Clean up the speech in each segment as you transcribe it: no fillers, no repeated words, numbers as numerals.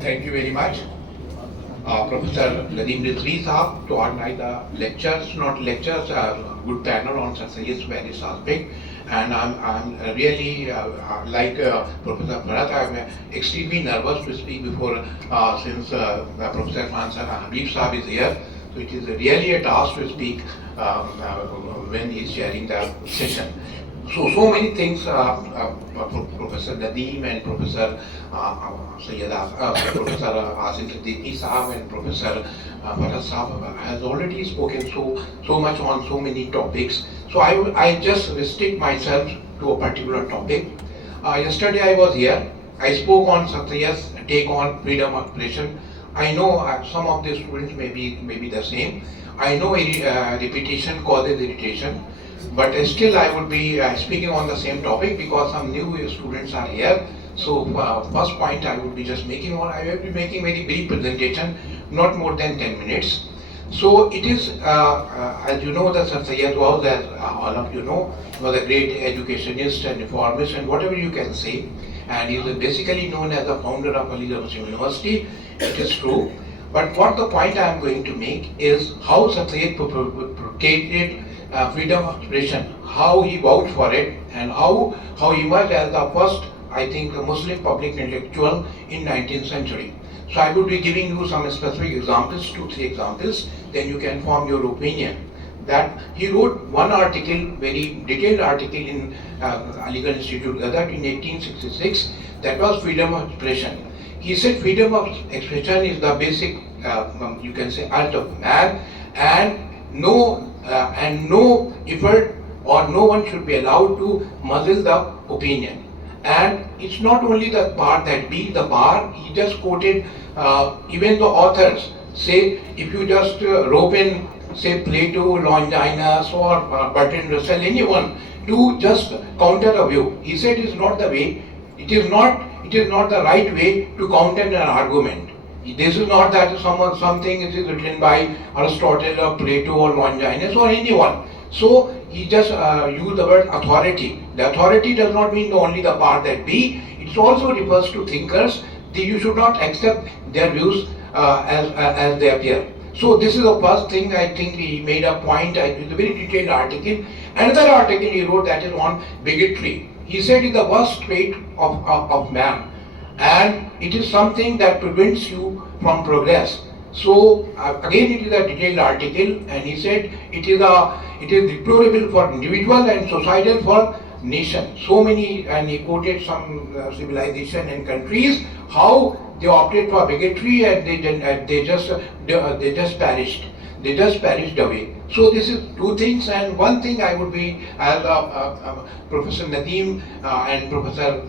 Thank you very much. Professor Nadeem Rizvi Saab to organize the lectures, not lectures, good panel on Syed's various aspects. And I'm really, like Professor Bharat, I'm extremely nervous to speak before, since Professor Habib Saab is here. So it is really a task to speak when he is sharing the session. So many things Professor Nadeem and Professor Syed, Professor Asim Siddiqui Saab and Professor Bharat Saab has already spoken so much on so many topics. So I just restrict myself to a particular topic. Yesterday I was here. I spoke on Saty's take on freedom of expression. I know some of the students may be the same. I know repetition causes irritation. But still I would be speaking on the same topic because some new students are here. So first point I would be just making, or I will be making very brief presentation, not more than 10 minutes. So it is, as you know, that Sir Syed was, as all of you know, was a great educationist and reformist and whatever you can say. And he is basically known as the founder of Aligarh Muslim University. It is true. But what the point I am going to make is how Sir Syed propagated freedom of expression, how he vouched for it, and how he emerged as the first, I think, Muslim public intellectual in 19th century. So I will be giving you some specific examples, 2-3 examples, then you can form your opinion. That he wrote one article, very detailed article in Aligarh Institute Gazette in 1866, that was freedom of expression. He said freedom of expression is the basic, you can say, art of man, and no effort or no one should be allowed to muzzle the opinion. And it's not only the bar that be the bar, he just quoted even the authors say, if you just rope in, say, Plato, Longinus or Bertrand Russell, anyone, to just counter a view. He said it's not the way, it is not the right way to counter an argument. This is not that something is written by Aristotle or Plato or Longinus or anyone. So he just used the word authority. The authority does not mean only the part that be. It also refers to thinkers. You should not accept their views as they appear. So this is the first thing I think he made a point. It's a very detailed article. Another article he wrote that is on bigotry. He said it's the worst trait of man. And it is something that prevents you from progress. So again, it is a detailed article, and he said it is deplorable for individual and societal for nation. So many, and he quoted some civilization and countries how they opted for bigotry and they just perished. They just perished away. So this is two things, and one thing I would be, as Professor Nadeem and Professor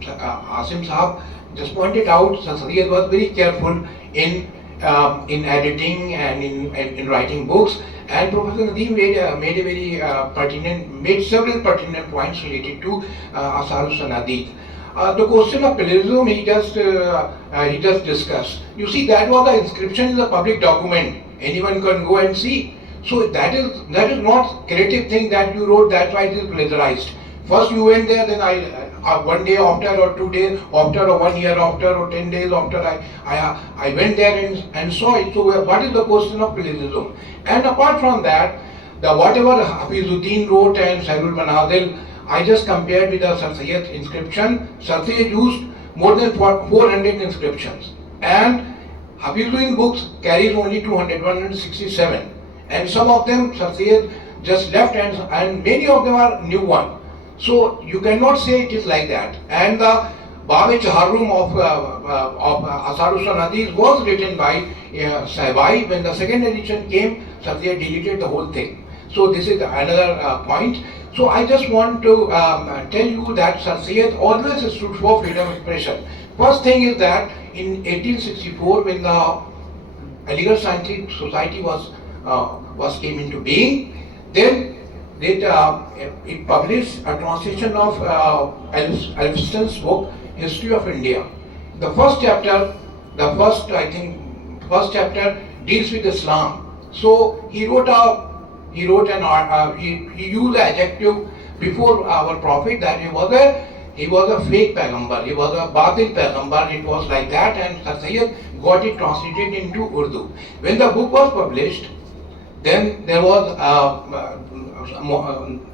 Asim Saab just pointed out, Sir Syed was very careful in editing and in writing books. And Professor Nadeem made several pertinent points related to Asarus Sanadid. The question of plagiarism he just discussed. You see, that was the inscription in a public document. Anyone can go and see. So that is not creative thing that you wrote, that's why it is plagiarized. First you went there, then one day after or 2 days after or 1 year after or 10 days after I went there and saw it. So what is the question of plagiarism? And apart from that, the whatever Hafizuddin wrote and Sairul Manazil, I just compared with the Sir Syed inscription. Sir Syed used more than 400 inscriptions, and Hafizuddin books carries only 167, and some of them Sir Syed just left, and many of them are new one. So you cannot say it is like that. And the Bab-e-Chaharum of Asarus Sanadid was written by Shafey. When the second edition came, Sir Syed deleted the whole thing. So this is another point. So I just want to tell you that Sir Syed always stood for freedom of expression. First thing is that in 1864, when the Aligarh Scientific Society was came into being, then it published a translation of Elphiston's book History of India. The first chapter deals with Islam. So he used the adjective before our prophet that he he was a fake Pagambar, he was a Batil Pagambar, it was like that, and Sir Syed got it translated into Urdu. When the book was published, then there was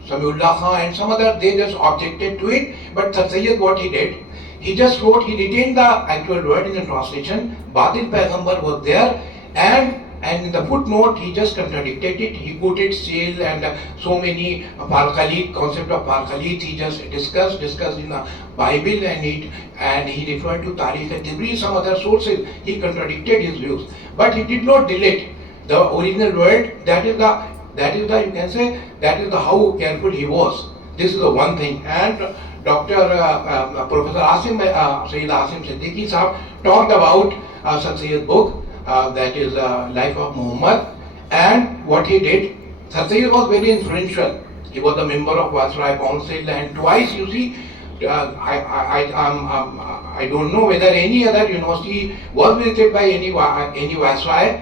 Samiullah Khan and some other, they just objected to it, but Sir Syed, what he did, he just wrote, he retained the actual word in the translation, Batil Pagambar was there, and in the footnote he just contradicted it. He quoted Sale and so many Parkhalit, concept of Parkhalit he just discussed in the Bible, and he referred to Tariq al-Tibri, some other sources. He contradicted his views, but he did not delete the original word. That is the you can say that is the how careful he was. This is the one thing. And Dr. Professor Syed Asim Siddiqui Sahab talked about Sir Syed's book. That is Life of Muhammad, and what he did. Sir Syed was very influential. He was a member of Viceroy Council, and twice, you see, I don't know whether any other university was visited by any Viceroy.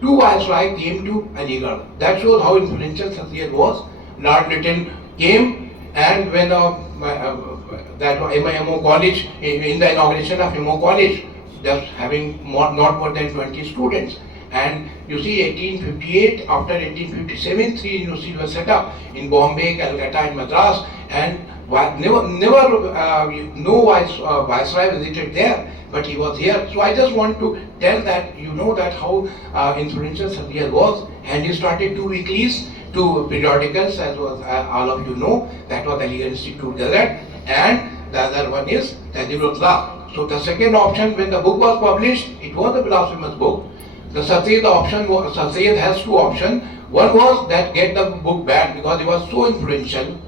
Two Viceroy came to Aligarh. That shows how influential Sir Syed was. Lord Lytton came, and when that MO College, in the inauguration of MO College, just having not more than 20 students. And you see, 1858, after 1857, 3 universities were set up in Bombay, Calcutta and Madras, and no Viceroy visited there, but he was here. So I just want to tell that, you know, that how influential Sir Syed was, and he started 2 weeklies, 2 periodicals, as was all of you know. That was Aligarh Institute Gazette, and the other one is Tajirullah. So the second option, when the book was published, it was a blasphemous book. The Sir Syed has 2 options. One was that get the book banned because it was so influential.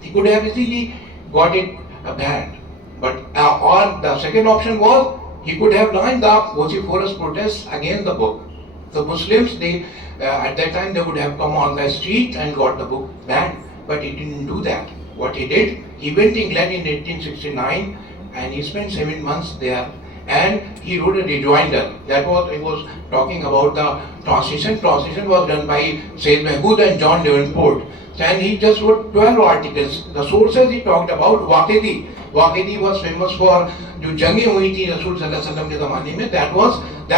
He could have easily got it banned. But or the second option was he could have launched the vociferous protests against the book. The Muslims, they at that time they would have come on the street and got the book banned. But he didn't do that. What he did, he went to England in 1869. And he spent 7 months there, and he wrote a rejoinder. That was, he was talking about the translation. Translation was done by Syed Mahmood and John Davenport. And he just wrote 12 articles. The sources he talked about, Waqidi. Waqidi was famous for जो जंगें हुई थी रसूल सल्लल्लाहु अलैहि वसल्लम के ज़माने में. That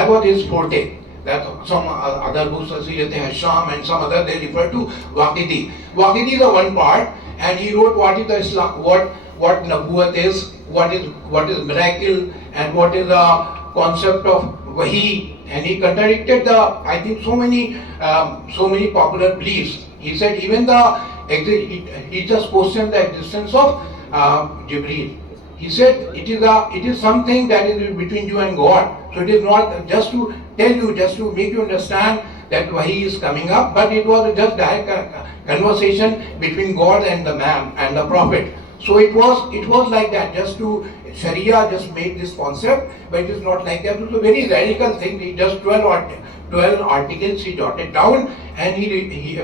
was his forte. That some other books, ASHA Symposium and some other, they refer to Waqidi. Waqidi is the one part, and he wrote what is the Islam, what Nabuwat is, what is miracle, and what is the concept of Wahi, and he contradicted I think so many popular beliefs. He said even he just questioned the existence of Jibreel. He said it is something that is between you and God. So it is not just to tell you, just to make you understand that Wahi is coming up, but it was just direct conversation between God and the man and the prophet. So it was like that, just to Sharia just made this concept, but it is not like that. It was a very radical thing. He just 12 articles he jotted down, and he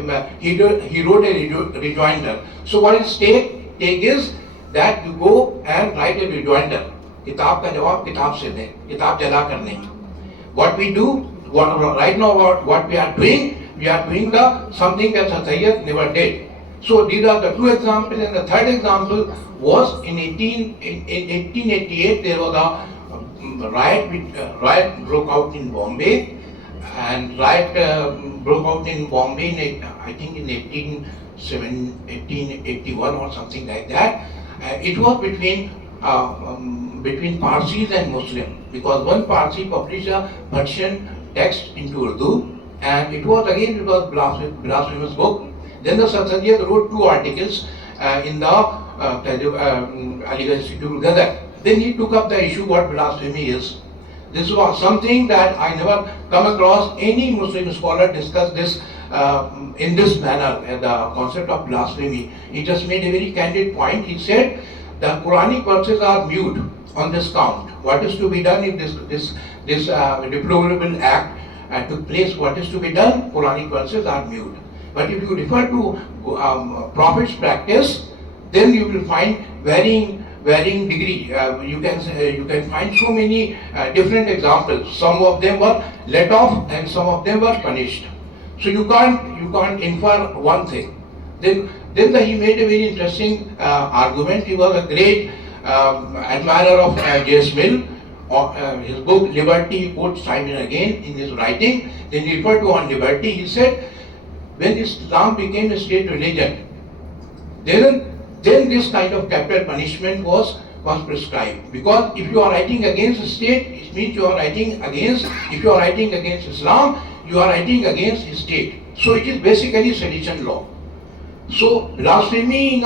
wrote a rejoinder. So what is take is that you go and write a rejoinder. किताब का जवाब किताब से दें, किताब जला कर नहीं. What we do right now, what we are doing the something that Sir Syed never did. So these are the 2 examples, and the third example was in 1888 there was a riot broke out in Bombay, and riot broke out in Bombay in, I think in 1881 or something like that. It was between Parsis and Muslim, because one Parsi published a Persian text into Urdu, and it was blasphemous book. Then the Sir Syed wrote 2 articles in the Aligarh Institute Gazette. Then he took up the issue what blasphemy is. This was something that I never come across any Muslim scholar discuss this in this manner, the concept of blasphemy. He just made a very candid point. He said the Quranic verses are mute on this count. What is to be done if this deplorable act took place? What is to be done? Quranic verses are mute. But if you refer to Prophet's practice, then you will find varying degree. You can find so many different examples. Some of them were let off, and some of them were punished. So you can't infer one thing. Then he made a very interesting argument. He was a great admirer of J.S. Mill. His book Liberty, he quotes time and again in his writing. Then he referred to on liberty. He said, when Islam became a state religion, then this kind of capital punishment was prescribed. Because if you are writing against the state, it means you are writing against, if you are writing against Islam, you are writing against the state. So it is basically sedition law. So blasphemy in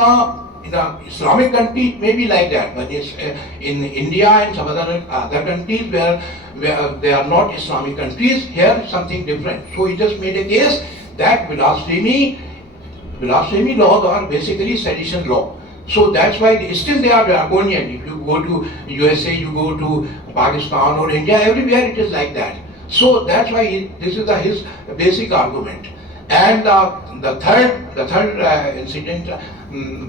the Islamic country it may be like that, but it's, in India and some other countries where they are not Islamic countries, here is something different. So he just made a case that blasphemy laws are basically sedition law. So that's why still they are draconian. If you go to USA, you go to Pakistan or India, everywhere it is like that. So that's why this is his basic argument. And the third incident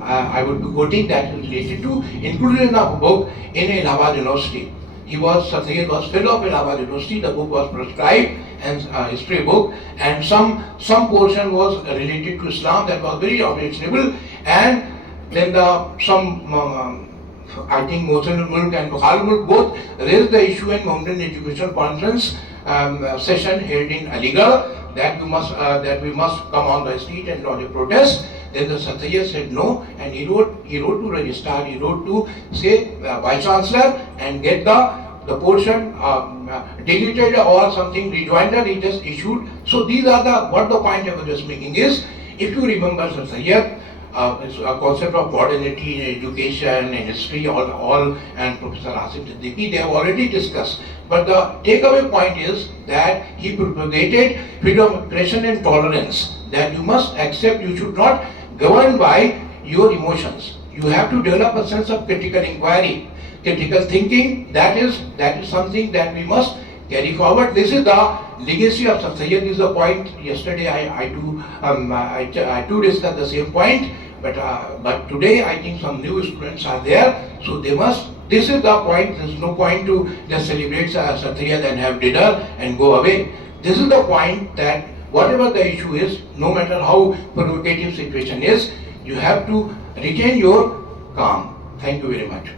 I would be quoting that is related to, included in a book in Allahabad University. Syed was fellow of Allahabad University. The book was prescribed and history book, and some portion was related to Islam that was very objectionable. And then I think Mohsen Mulk and Bukhari Mulk both raised the issue in Mohammedan Education Conference session held in Aligarh that we must come on the street and lodge a protest. Then the Syed said no, and he wrote to registrar, he wrote to say Vice Chancellor and get the portion deleted or something rejoinder he just issued. So these are what the point I was just making is, if you remember Sir Syed, this concept of modernity in education and history, all and Professor Asim Siddiqui, they have already discussed. But the takeaway point is that he propagated freedom of expression and tolerance, that you must accept, you should not govern by your emotions. You have to develop a sense of critical inquiry, critical thinking. That is something that we must carry forward. This is the legacy of Sir Syed. This is the point. Yesterday I too discussed the same point, but today I think some new students are there, so they must. This is the point. There is no point to just celebrate Sir Syed and have dinner and go away. This is the point that whatever the issue is, no matter how provocative situation is, you have to retain your calm. Thank you very much.